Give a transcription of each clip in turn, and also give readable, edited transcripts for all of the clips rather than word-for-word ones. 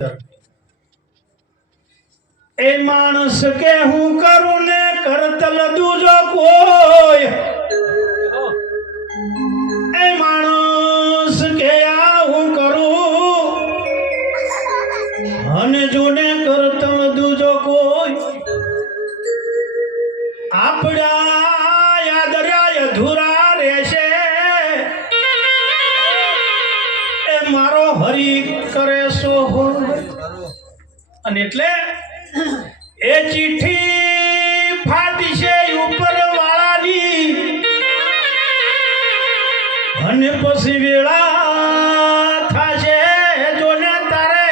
એ માણસ કે હું કરું ને કરતલ દૂજો કોઈ, એ માણસ કે આ હું કરું અને જોને કરતલ દૂજો કોઈ, આપડા યાદ રહ્યા અધૂરા રહેશે, એ મારો હરી કરે સો અને એટલે એ ચિઠ્ઠી ફાટી છે ઉપર વાળાની અને પછી વેળા થાશે જોને તારે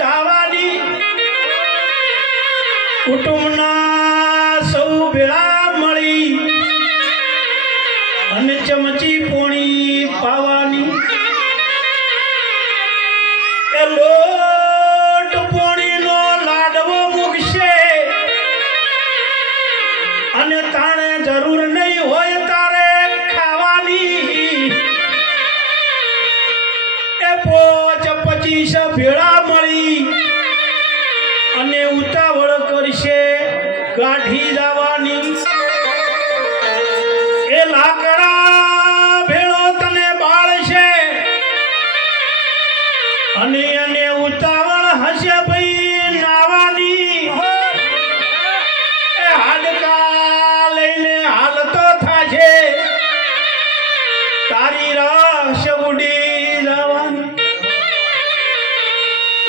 જવાની, કુટુંબના સૌ ભેળા મળી અને ચમચી પોણી પાવાની, એ લોટ પોણીનો લાડવો મૂકશે અને તાણે જરૂર નહીં હોય તારે ખાવાની, એ 25 ભેળા મળી અને ઉતાવળ કરશે ગાંઠી જવાની, એ લાકડા ભેળો તને બાળશે અને એને ઉતાવળ હશે ભાઈ નાવાની, એ હાડકા લઈને હાલતો થાશે તારી રસ ઉડી જવાની,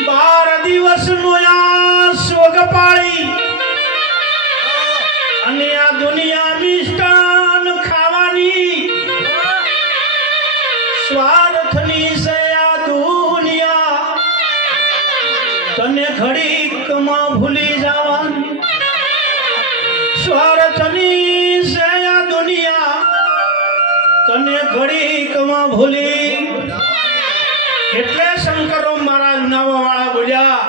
12 દિવસનો આ સોગ પાળી અને આ દુનિયા મિષ્ટાન ખાવાની, સ્વાર્થની છે આ દુનિયા તને ઘડીકમાં ભૂલી જવાની, સ્વાર્થની છે આ દુનિયા તને ઘડીકમાં ભૂલી, એટલે શંકરો મહારાજ નાવા વાળા બોલ્યા,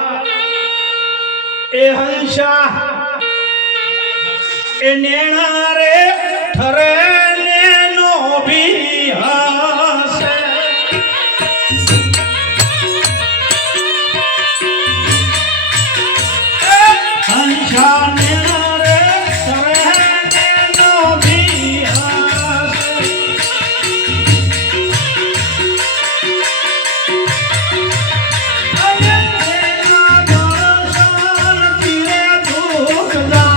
એ હંસા એ નેણા રે ઠરે નેનો ભી હસે, હંસા નેણા રે ઠરે નેનો ભી હસે, અને નેના દર્શન તીરે દુઃખદા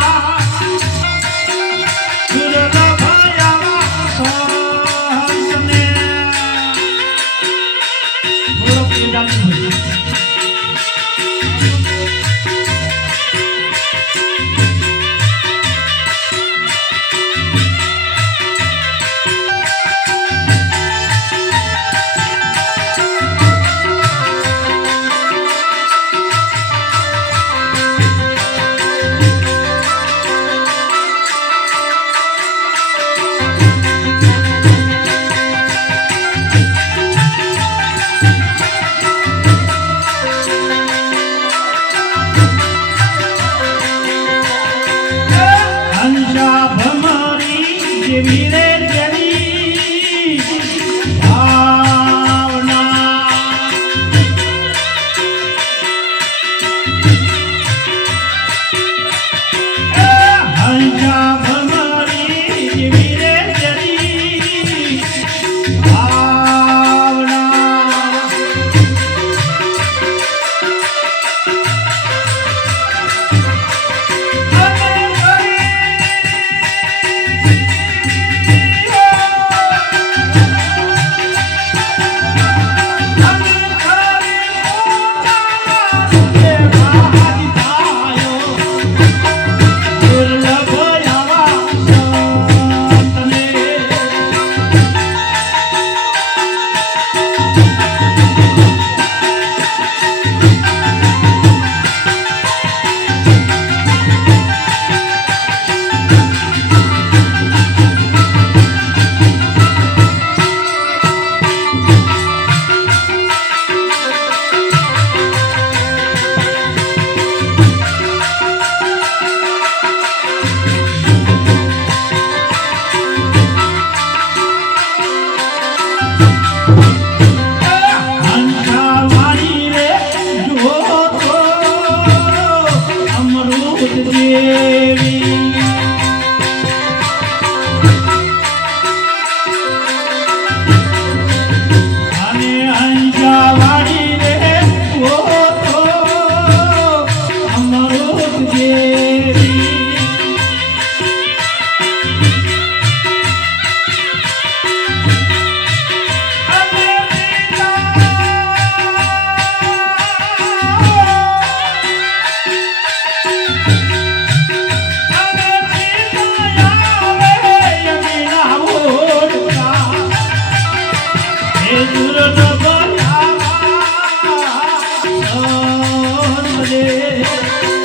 વીરે તેની ભાવના, હંસા ભમરી વીરે તેની ભાવના, મને